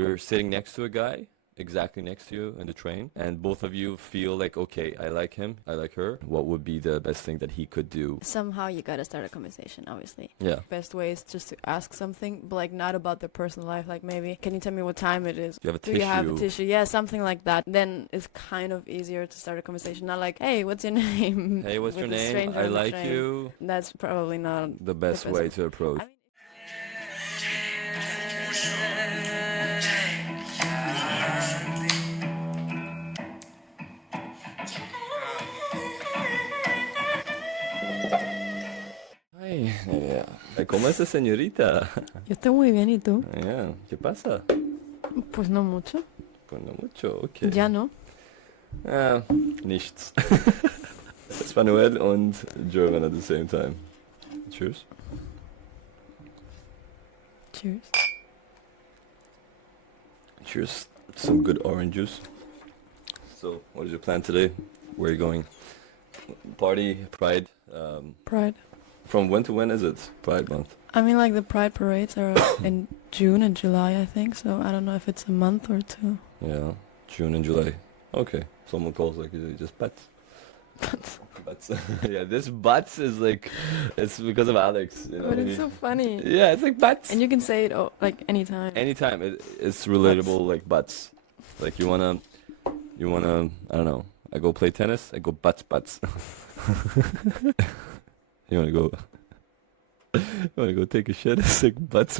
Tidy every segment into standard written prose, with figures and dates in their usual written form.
you're sitting next to a guy, exactly next to you in the train, and both of you feel like, okay, I like him, I like her. What would be the best thing that he could do? Somehow you gotta start a conversation, obviously. Yeah. Best way is just to ask something, but like not about their personal life. Like maybe, can you tell me what time it is? Do you have a Do tissue? you have a tissue? Yeah, something like that. Then it's kind of easier to start a conversation. Not like, hey, what's your name? Hey, what's your With a name? stranger I on the like train. you. That's probably not The best way to approach. Ay, Nerea. ¿Cómo es, señorita? Yo estoy muy bien, ¿y tú? Yeah. ¿Qué pasa? Pues no mucho. Pues no mucho, okay. Ya no. Nichts. Español und German at the same time. Cheers. Cheers. Cheers. Some good orange juice. So, what is your plan today? Where are you going? Party, Pride. Pride. From when to when is it? Pride month. I mean, like the Pride parades are in June and July, I think. So I don't know if it's a month or two. Yeah, June and July. Okay. Someone calls like just butts. Butts. Yeah, this butts is like, it's because of Alex. You know But what I it's mean? so funny. Yeah, it's like butts. And you can say it like anytime. Anytime it's relatable, like butts. Like you wanna, I don't know. I go play tennis. I go butts. You wanna go take a shit? It's like butts.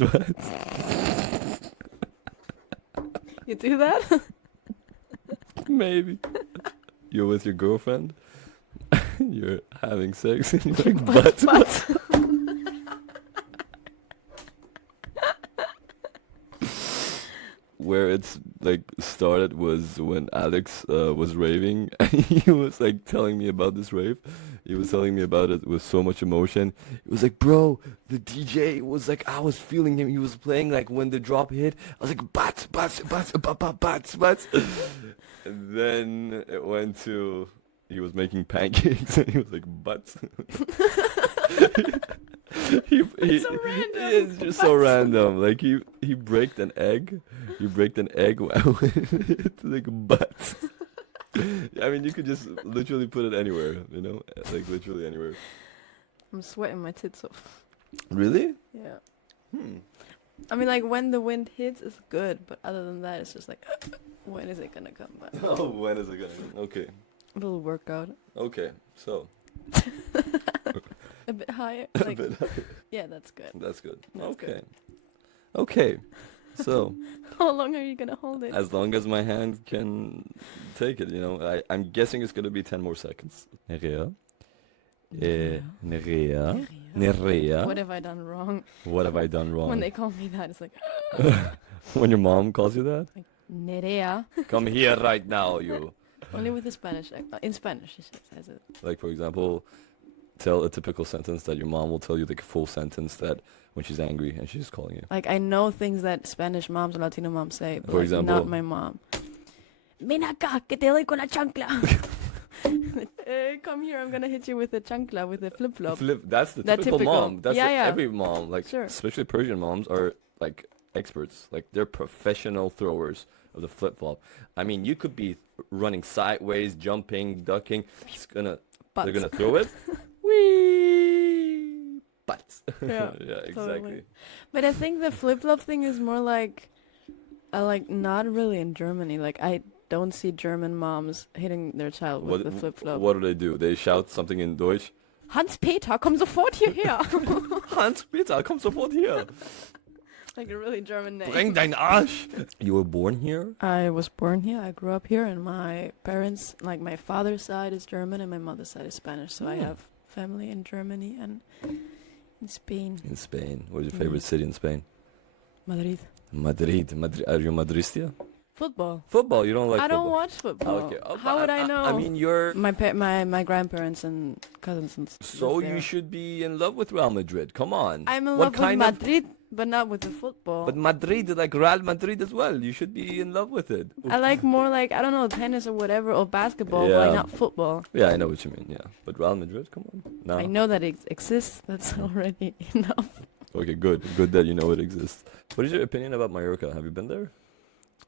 You do that? Maybe. You're with your girlfriend. You're having sex and you're like butts. Where it's like started was when Alex was raving and he was like telling me about this rave. He was telling me about it with so much emotion. It was like, bro, the DJ was like, I was feeling him. He was playing like when the drop hit. I was like, butts. And then it went to, he was making pancakes and he was like, butts. It's so random. It's just so random. Like he breaked an egg. He breaked an egg with like butts. I mean, you could just literally put it anywhere, you know, like literally anywhere. I'm sweating my tits off. Really? Yeah. I mean, like when the wind hits, it's good, but other than that, it's just like, when is it gonna come back? Oh, when is it gonna come? Okay. A little workout. Okay, so. A bit higher. A Like, bit higher. yeah, that's good. That's good. That's Okay. good. Okay. So, How long are you gonna hold it? as long as my hand can take it, you know, I'm guessing it's gonna be 10 more seconds. Nerea. Nerea. What have I done wrong? What have I done wrong? When they call me that, it's like, When your mom calls you that? Nerea. Come here right now, you. Only with the Spanish. In Spanish, she says it. Like, for example, tell a typical sentence that your mom will tell you, like a full sentence that when she's angry and she's calling you. Like, I know things that Spanish moms or Latino moms say, but For like, example? not my mom. Ven acá, que te doy con la chancla. Hey, come here, I'm gonna hit you with a chancla, with a flip-flop. That's the That typical typical. mom. That's Yeah, yeah. every mom. Like, Sure. especially Persian moms are like experts. Like, they're professional throwers of the flip-flop. I mean, you could be running sideways, jumping, ducking. They're Butts. gonna throw it. Whee! Butts. Yeah, Yeah, exactly. totally. But I think the flip-flop thing is more like not really in Germany. Like, I don't see German moms hitting their child with the flip-flop. What do? They shout something in Deutsch. Hans-Peter, komm sofort hierher. Hans-Peter, komm sofort hier. Like a really German name. Bring dein Arsch. You were born here? I was born here. I grew up here, and my parents, like my father's side is German and my mother's side is Spanish. So I have family in Germany and in Spain. In Spain. What is your favorite city in Spain? Madrid. Madrid. Are you Madristia? Football. Football. You don't like I football? don't watch football. Okay. Oh, How would I know? I mean, you're... my grandparents and cousins and stuff. So you should be in love with Real Madrid. Come on. I'm in What love with kind of- Madrid, but not with the football. But Madrid, like Real Madrid as well. You should be in love with it. I like more like, I don't know, tennis or whatever, or basketball, but Yeah. like not football. Yeah, I know what you mean. Yeah, but Real Madrid, come on. No. I know that it exists. That's already enough. Okay, good. Good that you know it exists. What is your opinion about Mallorca? Have you been there?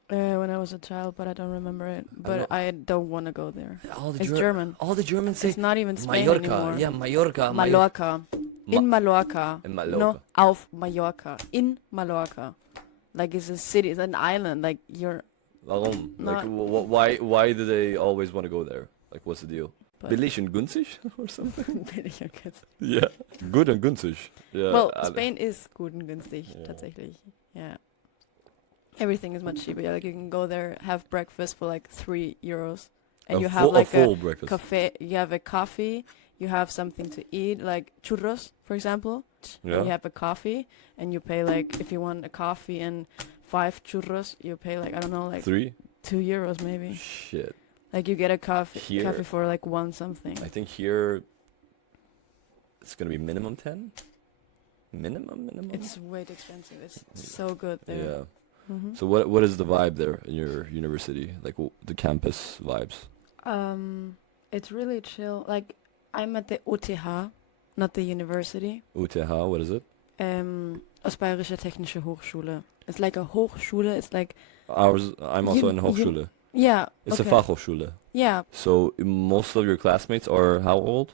When I was a child, but I don't remember it. But I don't want to go there. It's German. All the Germans say It's not even Spain Mallorca. anymore. Yeah, Mallorca. Mallorca. In Mallorca. In Mallorca. No, auf Mallorca. In Mallorca. Like it's a city, it's an island. Like you're. Warum? Not- Like, why do they always want to go there? Like, what's the deal? But- Billig und günstig or something? Billig und günstig. Yeah. Good and günstig. Yeah. Well, Spain is gut und günstig, Yeah. tatsächlich. Yeah. Everything is much cheaper. Yeah, like you can go there, have breakfast for like €3, and you have like full breakfast. cafe. You have a coffee. You have something to eat, like churros, for example. Yeah. You have a coffee, and you pay like if you want a coffee and 5 churros, you pay like I don't know, like 3? €2 maybe. Shit. Like you get a coffee Here- for like one something. I think here it's gonna be minimum 10. Minimum. It's way too expensive. It's so good there. Yeah. Mhm. So what is the vibe there in your university? Like the campus vibes? It's really chill. Like I'm at the UTH, not the university. UTH, what is it? Ostbayerische Technische Hochschule. It's like a Hochschule. It's like I'm also You- in Hochschule. yeah. It's okay. a Fachhochschule. Yeah, So most of your classmates are how old?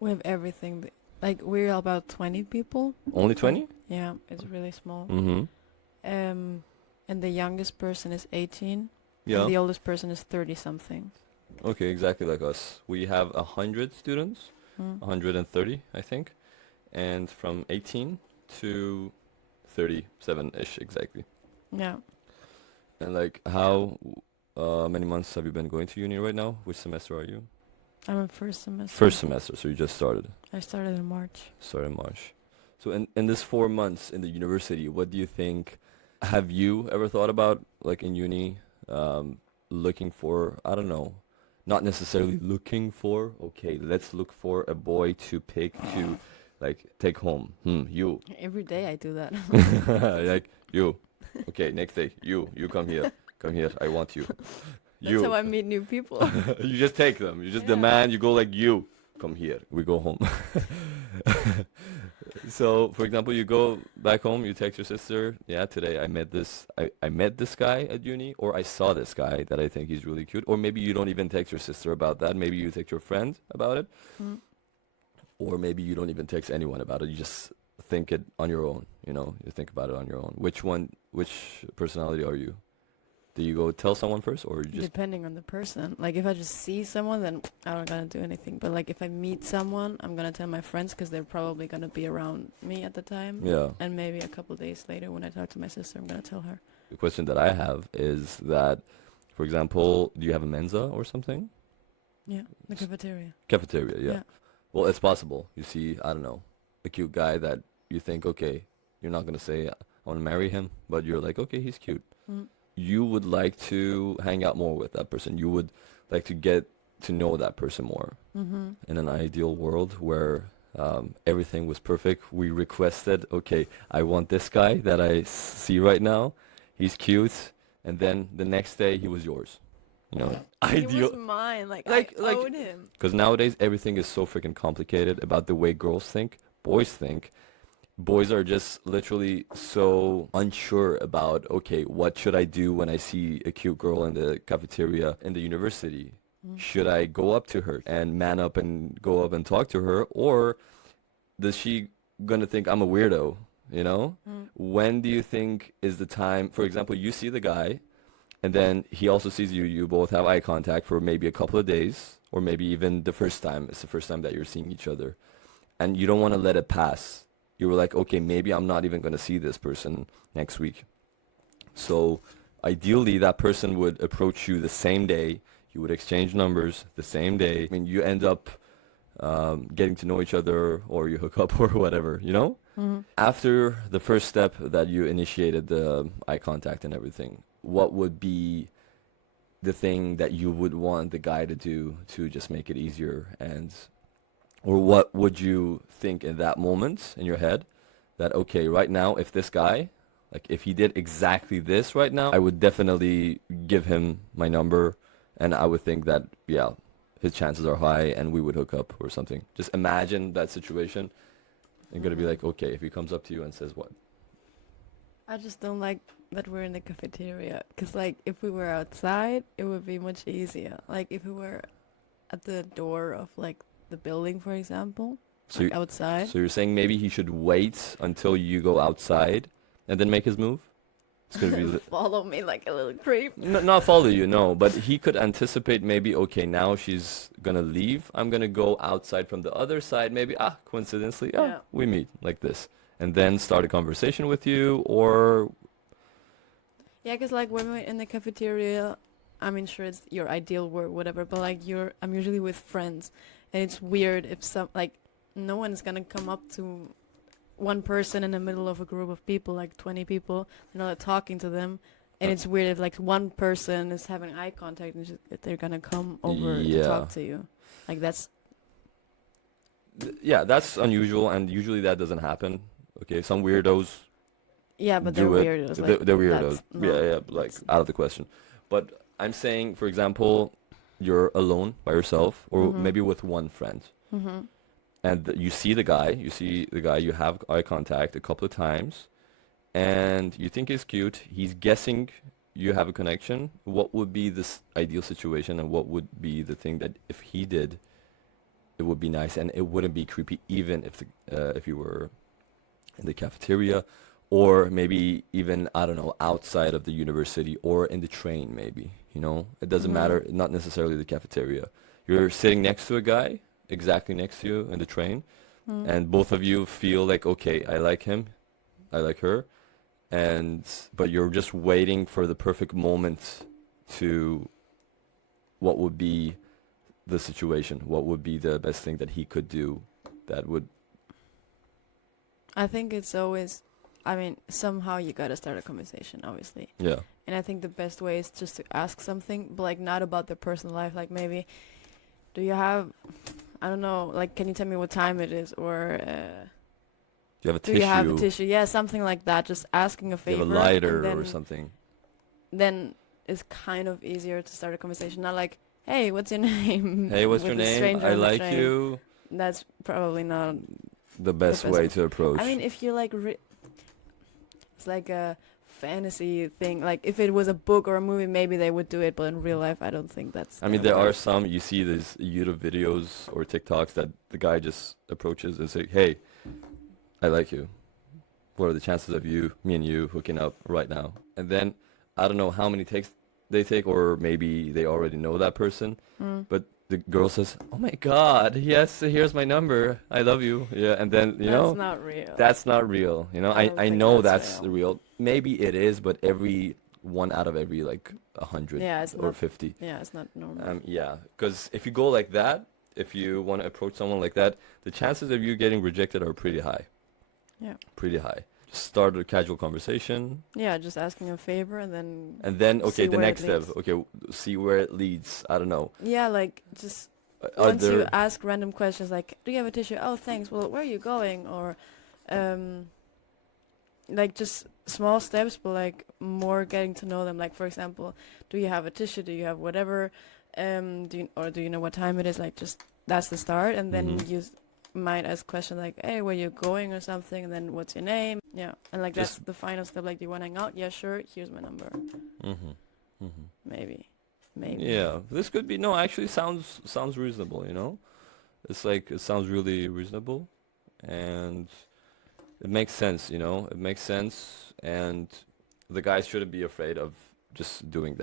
we have everything. Like we're about 20 people. Only 20? Yeah, it's really small. Mm-hmm. And the youngest person is 18. Yeah. And the oldest person is 30 something. Okay, exactly like us. We have 100 students, Mm. 130, I think, and from 18 to 37-ish exactly. Yeah. And like, how many months have you been going to uni right now? Which semester are you? I'm in first semester. First semester, so you just started. I started in March. Started in March. So in this 4 months in the university, what do you think? Have you ever thought about, like in uni, looking for, I don't know, not necessarily looking for, okay, let's look for a boy to pick to, like, take home. You. Every day I do that. Like, you. Okay, next day, you come here. Come here, I want you. That's how I meet new people. You just take them. You just Yeah. demand, you go like, you, come here. We go home. So, for example, you go back home, you text your sister, yeah, today I met this guy at uni, or I saw this guy that I think he's really cute. Or maybe you don't even text your sister about that. Maybe you text your friend about it. Mm. Or maybe you don't even text anyone about it. You just think it on your own, you think about it on your own. Which personality are you? Do you go tell someone first, or you just... Depending on the person. Like if I just see someone, then I'm not gonna do anything. But like if I meet someone, I'm gonna tell my friends because they're probably gonna be around me at the time. Yeah. And maybe a couple days later, when I talk to my sister, I'm gonna tell her. The question that I have is that, for example, do you have a Mensa or something? Yeah, the cafeteria. Cafeteria, yeah. Well, it's possible. You see, I don't know, a cute guy that you think, okay, you're not going to say, I want to marry him, but you're like, okay, he's cute. Mm. You would like to hang out more with that person. You would like to get to know that person more. Mm-hmm. In an ideal world where everything was perfect, we requested, okay, I want this guy that I see right now. He's cute. And then the next day, he was yours. He Ideal. was mine. Like Like- I like- owed him. Because nowadays, everything is so freaking complicated about the way girls think, boys think. Boys are just literally so unsure about, okay, what should I do when I see a cute girl in the cafeteria in the university? Mm. Should I go up to her and man up and go up and talk to her? Or does she gonna think I'm a weirdo, Mm. When do you think is the time, for example, you see the guy and then he also sees you, you both have eye contact for maybe a couple of days, or maybe even the first time, it's the first time that you're seeing each other. And you don't want to let it pass. You were like, okay, maybe I'm not even going to see this person next week. So ideally, that person would approach you the same day. You would exchange numbers the same day. I mean, you end up getting to know each other, or you hook up or whatever, Mm-hmm. After the first step that you initiated the eye contact and everything, what would be the thing that you would want the guy to do to just make it easier? Or what would you think in that moment in your head that, okay, right now, if this guy, like if he did exactly this right now, I would definitely give him my number, and I would think that, yeah, his chances are high and we would hook up or something. Just imagine that situation and gonna be like, okay, if he comes up to you and says what? I just don't like that we're in the cafeteria. Because, like, if we were outside, it would be much easier. Like, if we were at the door of, like, the building, for example, So, like outside. so you're saying maybe he should wait until you go outside and then make his move? It's gonna be Follow me like a little creep. not follow you, no, but he could anticipate maybe, okay, now she's gonna leave. I'm gonna go outside from the other side. Maybe, coincidentally, Yeah. we meet like this, and then start a conversation with you, or Yeah, because, like, when we're in the cafeteria, I mean, sure, it's your ideal work, whatever, but, like, I'm usually with friends, and it's weird if no one's gonna come up to one person in the middle of a group of people, like 20 people, and not talking to them, and it's weird if, like, one person is having eye contact and they're gonna come over to talk to you. Like, that's that's unusual, and usually that doesn't happen. Okay, some weirdos but they're do it. weirdos. They're weirdos. That's Like out of the question. But I'm saying, for example, you're alone by yourself, or maybe with one friend. Mm-hmm. And you see the guy, you have eye contact a couple of times, and you think he's cute, he's guessing you have a connection. What would be this ideal situation, and what would be the thing that if he did, it would be nice, and it wouldn't be creepy, even if you were in the cafeteria, or maybe even, I don't know, outside of the university, or in the train maybe, It doesn't matter, not necessarily the cafeteria. You're sitting next to a guy, exactly next to you in the train, and both of you feel like, okay, I like him, I like her, but you're just waiting for the perfect moment to what would be the situation, what would be the best thing that he could do that would. I think it's always, I mean, somehow you gotta start a conversation, obviously. Yeah. And I think the best way is just to ask something, but, like, not about their personal life. Like, maybe, do you have, I don't know, like, can you tell me what time it is? Or Do you have a do tissue? you have a tissue? Yeah, something like that. Just asking a Do favor. you have a lighter and or something? Then it's kind of easier to start a conversation. Not like, hey, what's your name? Hey, what's your With a name? stranger I on the like train. you. That's probably not The best way to approach. I mean, if you're like, it's like a fantasy thing. Like, if it was a book or a movie, maybe they would do it, but in real life, I don't think that's. I mean, there are some, you see these YouTube videos or TikToks that the guy just approaches and say, hey, I like you. What are the chances of me and you hooking up right now? And then, I don't know how many takes they take, or maybe they already know that person, but the girl says, oh my God, yes, here's my number. I love you. Yeah, and then, That's not real. That's not real. I don't I think know that's that's real. Maybe it is, but every one out of every, like, 100 or 50. Yeah, it's not normal. Yeah, because if you go like that, if you want to approach someone like that, the chances of you getting rejected are pretty high. Yeah. Pretty high. Just start a casual conversation. Yeah, just asking a favor and then, okay, see the where next it step. leads. Okay, see where it leads. I don't know. Yeah, like, just Are once you there, ask random questions like, do you have a tissue? Oh, thanks. Well, where are you going? Or, like, just small steps, but, like, more getting to know them. Like, for example, do you have a tissue? Do you have whatever? Do you know what time it is? Like, just that's the start, and then you might ask questions like, hey, where you going or something, and then what's your name? Yeah, and, like, that's the final step. Like, do you want to hang out? Yeah, sure. Here's my number. Maybe. Yeah, this could be, no, actually sounds reasonable, It's like, it sounds really reasonable, and it makes sense, It makes sense, and the guys shouldn't be afraid of just doing that.